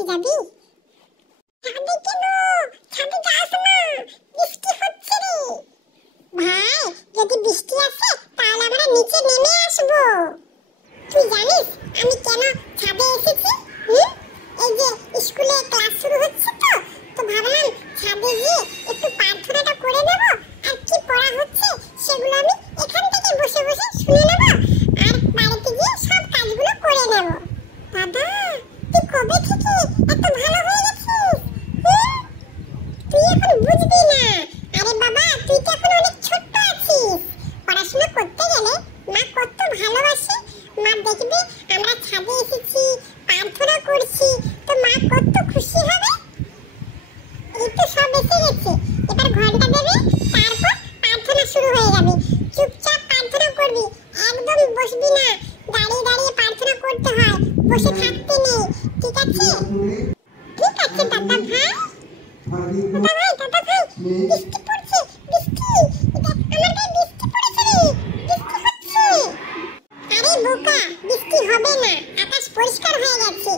ছাদে যাবি? ছাদে কেন? ছাদে যাস না, বৃষ্টি হচ্ছে রে। ভাই, যদি বৃষ্টি আসে তাহলে আমরা নিচে নেমে আসবো। তুই জানিস আমি কেন ছাদে এসেছি? এই যে স্কুলে ক্লাস শুরু হচ্ছে তো ভাবলাম ছাদে গিয়ে একটু প্রার্থনাটা করে নেব, আর কি পড়া হচ্ছে সেগুলো আমি এখান থেকে বসে বসে শুনে নেব, আর বাড়িতে গিয়ে সব কাজগুলো করে নেব। দাদা, তুই কবে থেকে এত ভালো হয়ে গেছিস? তুই এখন বুঝবি না। আরে বাবা, তুই তো এখন অনেক ছোট আছিস। পড়াশোনা করতে গেলে মা কত ভালোবাসে। মা দেখবে আমরা ছাদে এসেছি, প্রার্থনা করছি, তো মা কত খুশি হবে। এই তো সব এসে গেছে, এবার ঘন্টা দেবে, তারপর প্রার্থনা শুরু হয়ে যাবে। চুপচাপ প্রার্থনা করবি, একদম বসবি না। দাঁড়িয়ে দাঁড়িয়ে প্রার্থনা করতে হয়, বসে থাকতে নেই, ঠিক আছে? ঠিক আছে দাদা ভাই। দাদা ভাই, বৃষ্টি পড়ছে, বৃষ্টি। আমার গায়ে বৃষ্টি পড়েছে রে, বৃষ্টি হচ্ছে। আরে বোকা, বৃষ্টি হবে না, আকাশ পরিষ্কার হয়ে গেছে।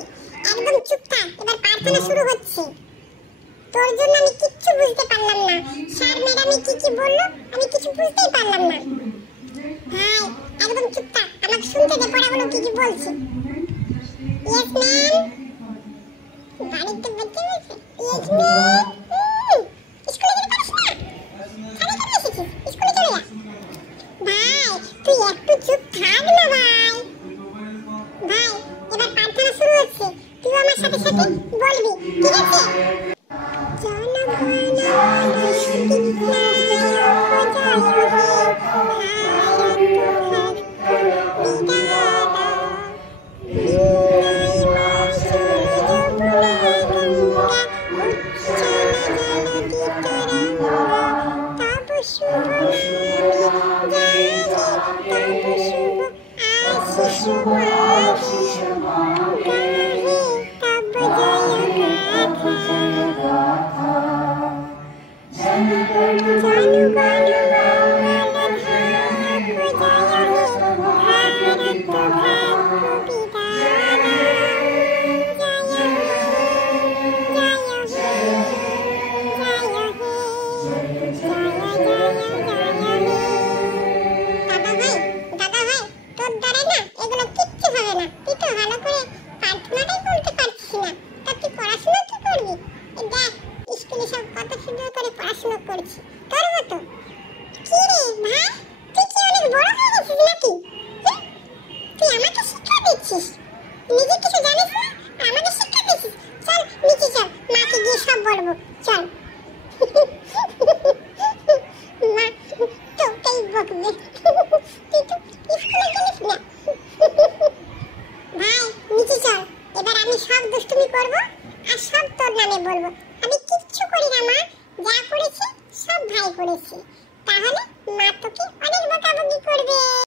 একদম চুপ থাক, এবার প্রার্থনা শুরু হচ্ছে। তোর জন্য আমি কিচ্ছু বুঝতে পারলাম না। স্যার ম্যাডামে কি বললো আমি কিছু বুঝতেই পারলাম না। ভাই, একদম চুপ থাক, আমাকে শুনতে দে পড়াগুলো কি বলছে। Yes ma'am. বাড়িতে বলতে বলছে ইয়েস ম্যাম। স্কুলে যেতে পারিস না? ছাদে কেন এসেছিস? স্কুলে চলে যা। ভাই, তুই একটু চুপ থাক না ভাই। ভাই, এবার প্রার্থনা শুরু হচ্ছে, তুই আমার সাথে সাথে বলবি, ঠিক আছে? আমি কিচ্ছু করি না মা, যা করেছি সব ভাই করেছে। তাহলে মা তোকে অনেক বকাবকি করবে।